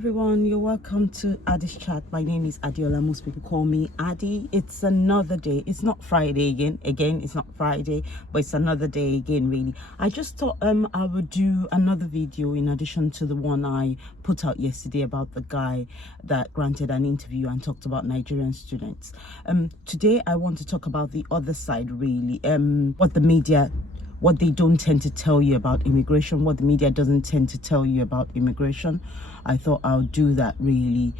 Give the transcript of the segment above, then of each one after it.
everyone, you're welcome to Addi's Chat. My name is Adiola. Most people call me Addy. It's another day. It's not Friday again it's not Friday, but it's another day again. Really, I just thought I would do another video in addition to the one I put out yesterday about the guy that granted an interview and talked about Nigerian students. Today I want to talk about the other side, really, what they don't tend to tell you about immigration, what the media doesn't tend to tell you about immigration. I thought I'll do that really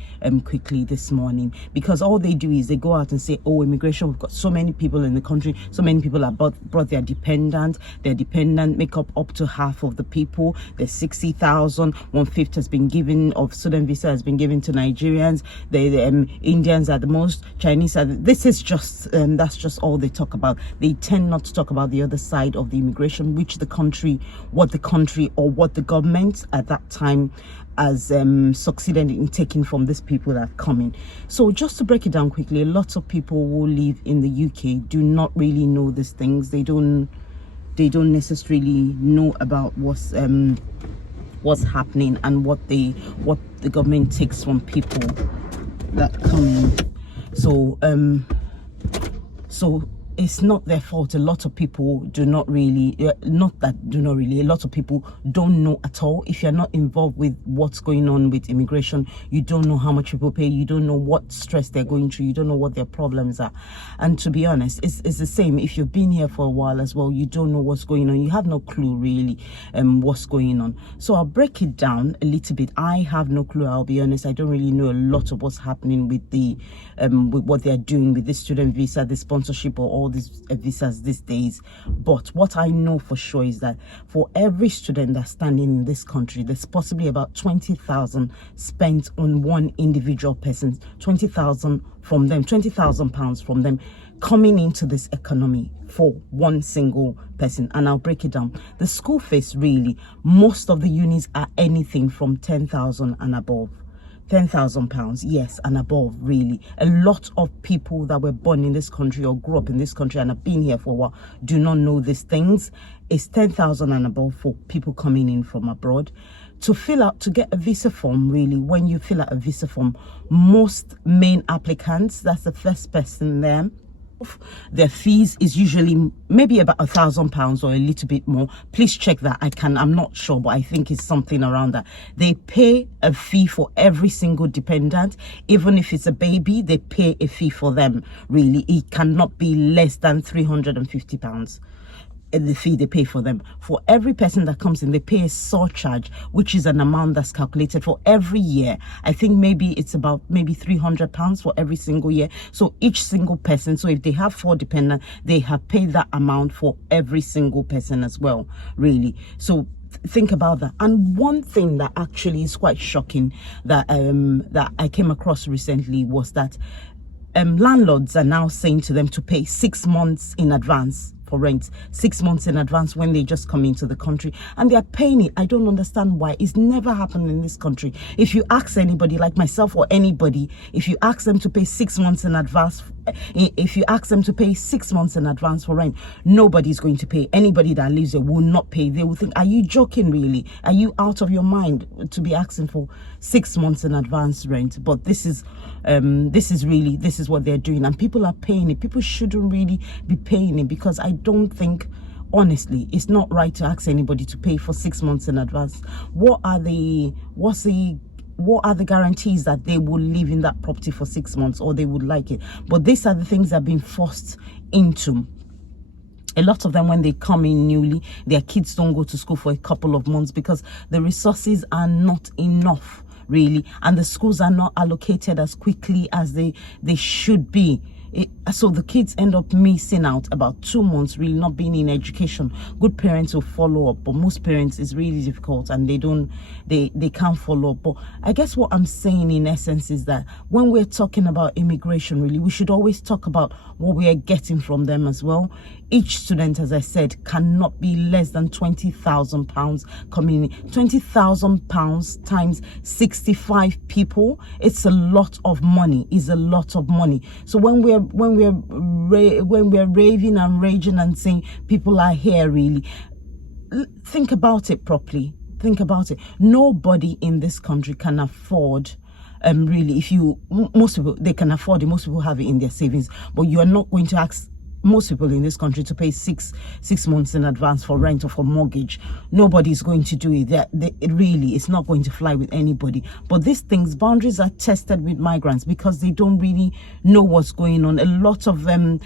quickly this morning, because all they do is they go out and say, oh, immigration, we've got so many people in the country, so many people have brought their dependent make up to half of the people. There's 60,000, 1/5 has been given of student visa has been given to Nigerians. The Indians are the most, Chinese are this is just that's just all they talk about. They tend not to talk about the other side of the immigration, which what the government at that time has succeeded in taking from these people that are coming. So just to break it down quickly, a lot of people who live in the UK do not really know these things. They don't necessarily know about what's happening and what the government takes from people that come in. So it's not their fault. A lot of people a lot of people don't know at all. If you're not involved with what's going on with immigration, you don't know how much people pay, you don't know what stress they're going through, you don't know what their problems are. And to be honest, it's the same if you've been here for a while as well. You don't know what's going on, you have no clue really what's going on. So I'll break it down a little bit. I have no clue, I'll be honest. I don't really know a lot of what's happening with the with what they're doing with this student visa, the sponsorship, or all these visas these days. But what I know for sure is that for every student that's standing in this country, there's possibly about 20,000 spent on one individual person. 20,000 from them, 20,000 pounds from them coming into this economy for one single person. And I'll break it down. The school fees, really, most of the unis are anything from 10,000 and above. 10,000 pounds, yes, and above, really. A lot of people that were born in this country or grew up in this country and have been here for a while do not know these things. It's 10,000 and above for people coming in from abroad. To get a visa form, really, when you fill out a visa form, most main applicants, that's the first person there, their fees is usually maybe about £1,000 or a little bit more. Please check that. I'm not sure, but I think it's something around that. They pay a fee for every single dependent. Even if it's a baby, they pay a fee for them. Really, it cannot be less than £350. The fee they pay for them. For every person that comes in, they pay a surcharge, which is an amount that's calculated for every year. I think maybe it's about £300 for every single year. So each single person, so if they have 4 dependents, they have paid that amount for every single person as well, really. So think about that. And one thing that actually is quite shocking that I came across recently was that landlords are now saying to them to pay 6 months in advance for rent, 6 months in advance when they just come into the country, and they are paying it. I don't understand why. It's never happened in this country. If you ask anybody like myself or anybody, if you ask them to pay 6 months in advance, for rent, nobody's going to pay. Anybody that lives there will not pay. They will think, are you joking, really? Are you out of your mind to be asking for 6 months in advance rent? But this is what they're doing, and people are paying it. People shouldn't really be paying it, because I don't think, honestly, it's not right to ask anybody to pay for 6 months in advance. What are the guarantees that they will live in that property for 6 months, or they would like it? But these are the things that have been forced into. A lot of them, when they come in newly, their kids don't go to school for a couple of months because the resources are not enough, really, and the schools are not allocated as quickly as they should be. So the kids end up missing out about 2 months, really not being in education. Good parents will follow up, but most parents is really difficult, and they can't follow up. But I guess what I'm saying in essence is that when we're talking about immigration, really, we should always talk about what we are getting from them as well. Each student, as I said, cannot be less than £20,000 coming in. £20,000 times 65 people, it's a lot of money. Is a lot of money. So when we're raving and raging and saying people are here, really, think about it properly. think about it. Nobody in this country can afford really, if you, most people, they can afford it, most people have it in their savings, but you are not going to ask most people in this country to pay six months in advance for rent or for mortgage. Nobody is going to do it. It really, it's not going to fly with anybody. But these things, boundaries are tested with migrants because they don't really know what's going on. A lot of them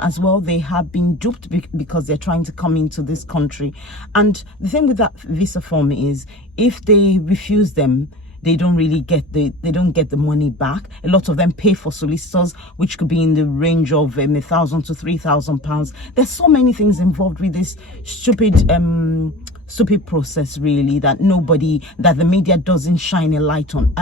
as well, they have been duped because they're trying to come into this country. And the thing with that visa form is, if they refuse them, they don't really get they don't get the money back. A lot of them pay for solicitors, which could be in the range of £1,000 to £3,000. There's so many things involved with this stupid process, really, that the media doesn't shine a light on.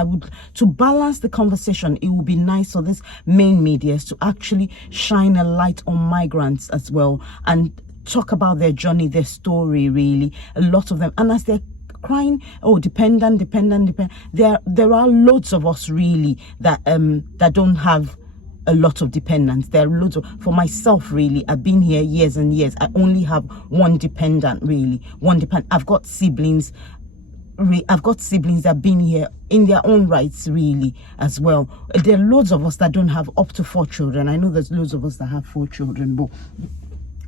To balance the conversation, it would be nice for this main media to actually shine a light on migrants as well and talk about their journey, their story, really. A lot of them, and as they're crying, oh, dependent. There are loads of us really that don't have a lot of dependents. There are loads for myself, really. I've been here years and years. I only have one dependent, really. I've got siblings. I've got siblings that have been here in their own rights, really, as well. There are loads of us that don't have up to 4 children. I know there's loads of us that have 4 children, but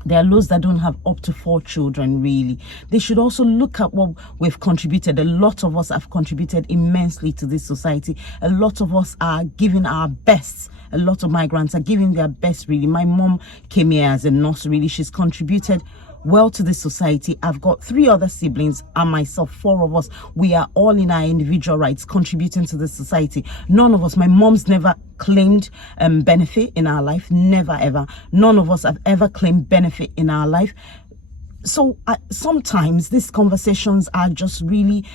there are those that don't have up to 4 children, really. They should also look at what we've contributed. A lot of us have contributed immensely to this society. A lot of us are giving our best. A lot of migrants are giving their best, really. My mom came here as a nurse, really. She's contributed well to this society. I've got 3 other siblings and myself, 4 of us. We are all in our individual rights contributing to the society. None of us, my mom's never claimed benefit in our life, never ever. None of us have ever claimed benefit in our life. So sometimes these conversations are just really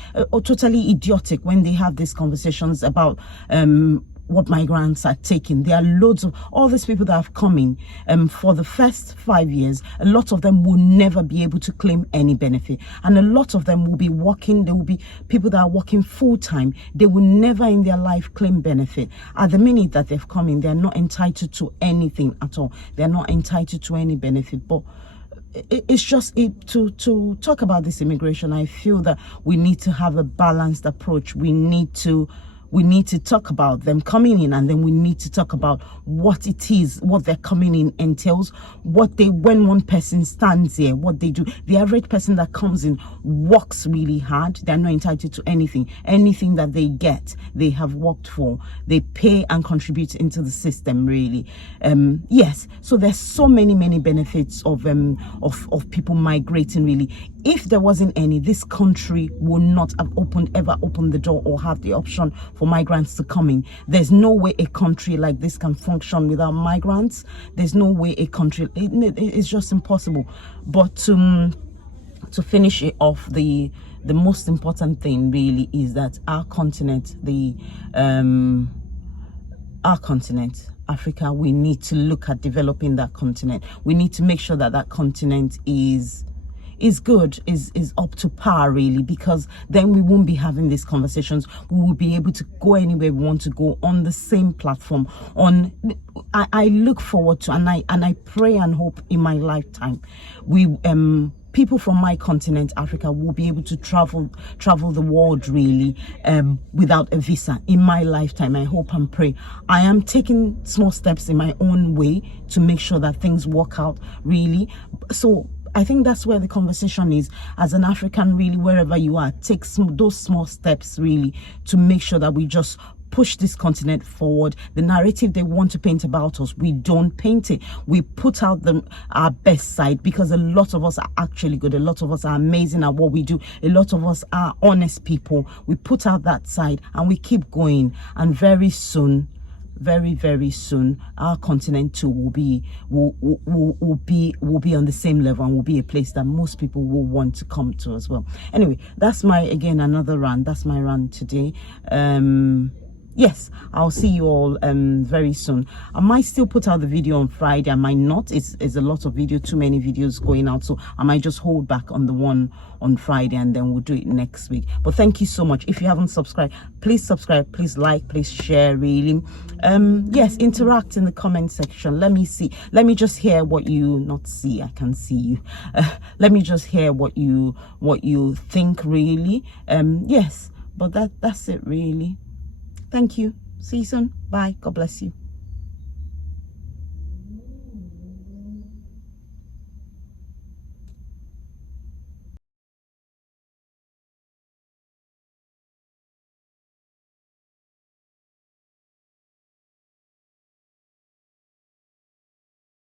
totally idiotic when they have these conversations about what migrants are taking. There are loads of all these people that have come in for the first 5 years. A lot of them will never be able to claim any benefit, and a lot of them will be working. There will be people that are working full-time. They will never in their life claim benefit. At the minute that they've come in, they're not entitled to anything at all. They're not entitled to any benefit. But it's just to talk about this immigration, I feel that we need to have a balanced approach. We need to talk about them coming in, and then we need to talk about what it is, what their coming in entails, when one person stands here, what they do. The average person that comes in works really hard. They're not entitled to anything. Anything that they get, they have worked for. They pay and contribute into the system, really. Yes, so there's so many benefits of people migrating, really. If there wasn't any, this country would not have ever opened the door or have the option for migrants to come in. There's no way a country like this can function without migrants. There's no way a country, it's just impossible. But to finish it off, the most important thing really is that our continent, Africa, we need to look at developing that continent. We need to make sure that that continent is good, is up to par, really, because then we won't be having these conversations. We will be able to go anywhere we want to go on the same platform. I look forward to, and I pray and hope in my lifetime, people from my continent, Africa, will be able to travel the world, really, without a visa. In my lifetime, I hope and pray. I am taking small steps in my own way to make sure that things work out, really. So I think that's where the conversation is. As an African, really, wherever you are, take those small steps, really, to make sure that we just push this continent forward. The narrative they want to paint about us, we don't paint it. We put out our best side, because a lot of us are actually good. A lot of us are amazing at what we do. A lot of us are honest people. We put out that side and we keep going. And very soon, very soon, our continent too will be on the same level, and will be a place that most people will want to come to as well. Anyway, that's another rant. That's my rant today. yes, I'll see you all very soon. I might still put out the video on Friday, I might not. It's a lot of video, too many videos going out, so I might just hold back on the one on Friday and then we'll do it next week. But thank you so much. If you haven't subscribed, please subscribe, please like, please share, really. Yes, interact in the comment section. Let me see, let me just hear what you, not see, I can see you. Let me just hear what you think, really. Yes, but that's it, really. Thank you. See you soon. Bye. God bless you.